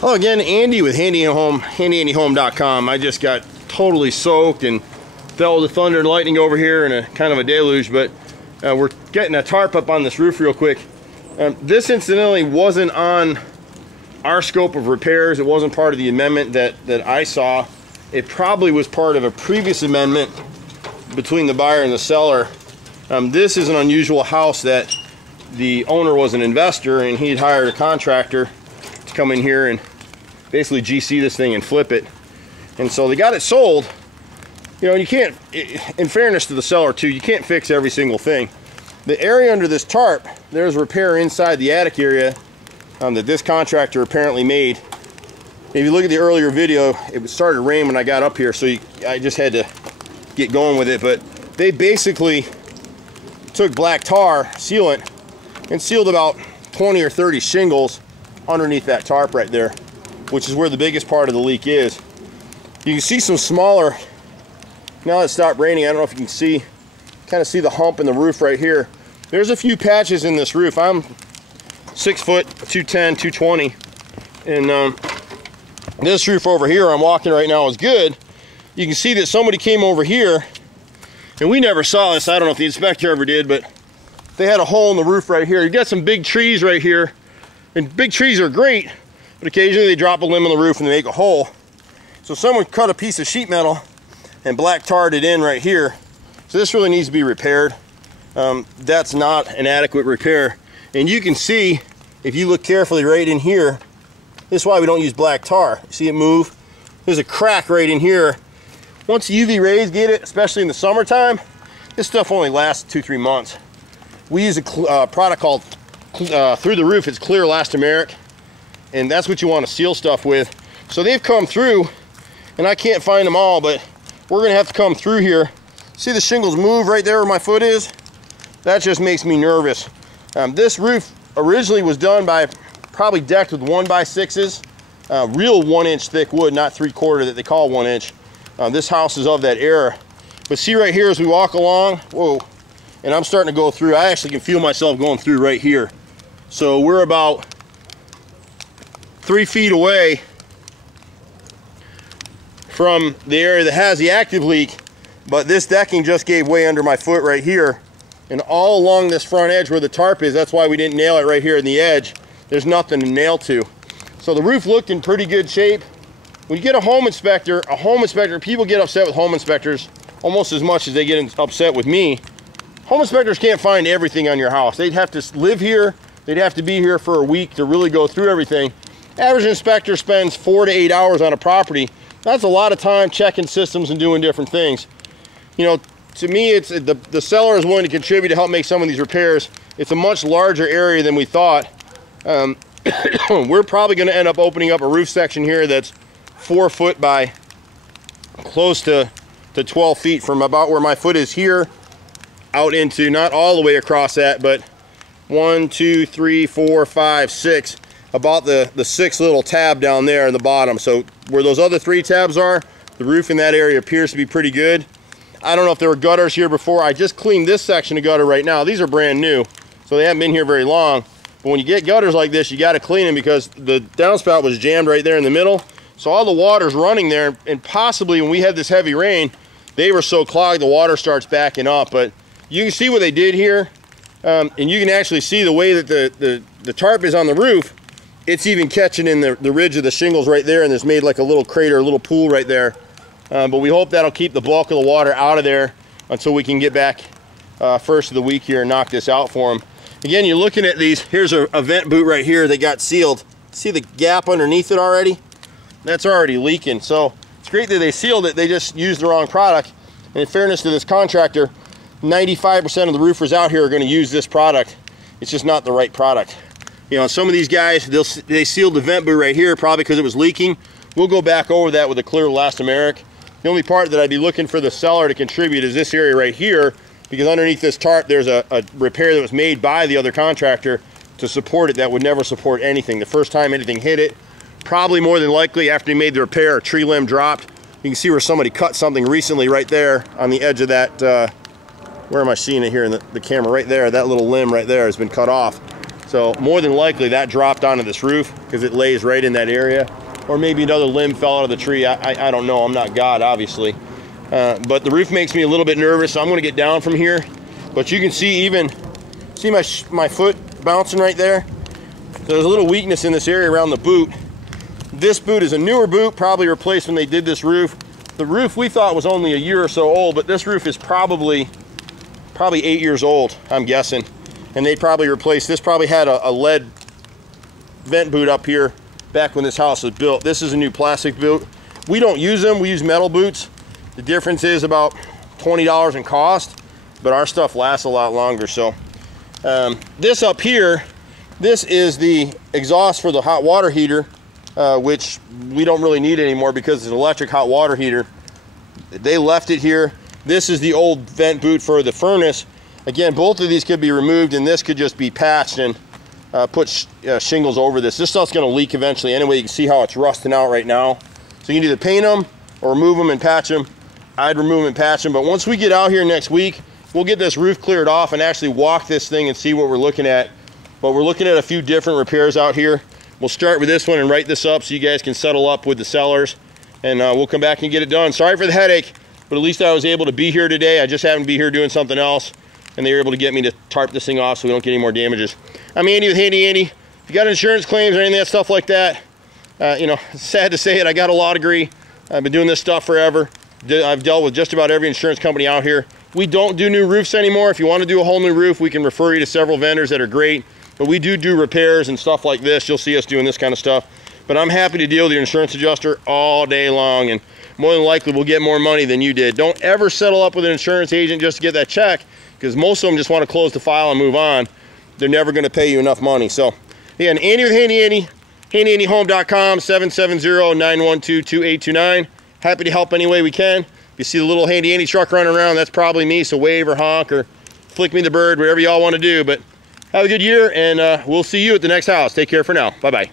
Hello again, Andy with handyandyhome.com. I just got totally soaked and fell with the thunder and lightning over here in a kind of a deluge, but we're getting a tarp up on this roof real quick. This incidentally wasn't on our scope of repairs. It wasn't part of the amendment that I saw. It probably was part of a previous amendment between the buyer and the seller. This is an unusual house that the owner was an investor and he'd hired a contractor to come in here and basically GC this thing and flip it. And so they got it sold. You know, you can't, in fairness to the seller too, you can't fix every single thing. The area under this tarp, there's repair inside the attic area that this contractor apparently made. If you look at the earlier video, it started to rain when I got up here, so I just had to get going with it. But they basically took black tar sealant and sealed about 20 or 30 shingles underneath that tarp right there, which is where the biggest part of the leak is. You can see some smaller, now that it stopped raining, I don't know if you can see, kind of see the hump in the roof right here. There's a few patches in this roof. I'm 6 foot, 210, 220, and this roof over here I'm walking right now is good. You can see that somebody came over here, and we never saw this. I don't know if the inspector ever did, but they had a hole in the roof right here. You got some big trees right here, and big trees are great, but occasionally they drop a limb on the roof and they make a hole. So someone cut a piece of sheet metal and black tarred it in right here. So this really needs to be repaired. That's not an adequate repair. And you can see, if you look carefully right in here, this is why we don't use black tar. You see it move? There's a crack right in here. Once the UV rays get it, especially in the summertime, this stuff only lasts 2-3 months. We use a product called Through the Roof. It's clear elastomeric, and that's what you want to seal stuff with. So they've come through, and I can't find them all, but we're gonna have to come through here. See the shingles move right there where my foot is? That just makes me nervous. This roof originally was done by, probably decked with 1x6s, real 1-inch thick wood, not 3/4 that they call 1-inch. This house is of that era. But see right here as we walk along, whoa, and I'm starting to go through, I actually can feel myself going through right here. So we're about 3 feet away from the area that has the active leak, but this decking just gave way under my foot right here. And all along this front edge where the tarp is, that's why we didn't nail it right here in the edge. There's nothing to nail to. So the roof looked in pretty good shape. When you get a home inspector, people get upset with home inspectors almost as much as they get upset with me. Home inspectors can't find everything on your house. They'd have to live here. They'd have to be here for a week to really go through everything. Average inspector spends 4 to 8 hours on a property. That's a lot of time checking systems and doing different things. You know, to me, it's the seller is willing to contribute to help make some of these repairs. It's a much larger area than we thought. We're probably going to end up opening up a roof section here that's 4 foot by close to 12 feet from about where my foot is here out into, not all the way across that, but 1, 2, 3, 4, 5, 6, about the 6th little tab down there in the bottom. So where those other 3 tabs are, the roof in that area appears to be pretty good. I don't know if there were gutters here before. I just cleaned this section of gutter right now. These are brand new, so they haven't been here very long. But when you get gutters like this, you got to clean them because the downspout was jammed right there in the middle. So all the water's running there, and possibly when we had this heavy rain, they were so clogged the water starts backing up. But you can see what they did here, and you can actually see the way that the tarp is on the roof. It's even catching in the ridge of the shingles right there, and it's made like a little crater, a little pool right there. But we hope that'll keep the bulk of the water out of there until we can get back first of the week here and knock this out for them. Again, you're looking at these. Here's a vent boot right here that got sealed. See the gap underneath it already? That's already leaking. So it's great that they sealed it. They just used the wrong product. And in fairness to this contractor, 95% of the roofers out here are going to use this product. It's just not the right product. You know, some of these guys, they sealed the vent boot right here probably because it was leaking. We'll go back over that with a clear elastomeric. The only part that I'd be looking for the seller to contribute is this area right here, because underneath this tarp there's a repair that was made by the other contractor to support it that would never support anything. The first time anything hit it, probably more than likely after he made the repair, a tree limb dropped. You can see where somebody cut something recently right there on the edge of that, where am I seeing it here in the camera? Right there, that little limb right there has been cut off. So more than likely that dropped onto this roof because it lays right in that area. Or maybe another limb fell out of the tree. I don't know. I'm not God, obviously. But the roof makes me a little bit nervous, so I'm going to get down from here. But you can see my foot bouncing right there? There's a little weakness in this area around the boot. This boot is a newer boot, probably replaced when they did this roof. The roof we thought was only a year or so old, but this roof is probably 8 years old, I'm guessing. And they probably replaced, this probably had a lead vent boot up here back when this house was built. This is a new plastic boot. We don't use them, we use metal boots. The difference is about $20 in cost, but our stuff lasts a lot longer. So this up here, this is the exhaust for the hot water heater, which we don't really need anymore because it's an electric hot water heater. They left it here. This is the old vent boot for the furnace. Again, both of these could be removed and this could just be patched and put shingles over this. This stuff's gonna leak eventually anyway. You can see how it's rusting out right now. So you can either paint them or remove them and patch them. I'd remove them and patch them, but once we get out here next week, we'll get this roof cleared off and actually walk this thing and see what we're looking at. But we're looking at a few different repairs out here. We'll start with this one and write this up so you guys can settle up with the sellers, and we'll come back and get it done. Sorry for the headache, but at least I was able to be here today. I just happened to be here doing something else, and they were able to get me to tarp this thing off so we don't get any more damages. I'm Andy with Handy Andy. If you got insurance claims or any of that stuff like that, you know, it's sad to say it, I got a law degree. I've been doing this stuff forever. I've dealt with just about every insurance company out here. We don't do new roofs anymore. If you want to do a whole new roof, we can refer you to several vendors that are great. But we do repairs and stuff like this. You'll see us doing this kind of stuff. But I'm happy to deal with your insurance adjuster all day long, and more than likely we'll get more money than you did. Don't ever settle up with an insurance agent just to get that check, because most of them just want to close the file and move on. They're never going to pay you enough money. So again, Andy with Handy Andy, handyandyhome.com, 770-912-2829. Happy to help any way we can. If you see the little Handy Andy truck running around, that's probably me, so wave or honk or flick me the bird, whatever y'all want to do. But have a good year, and we'll see you at the next house. Take care for now. Bye-bye.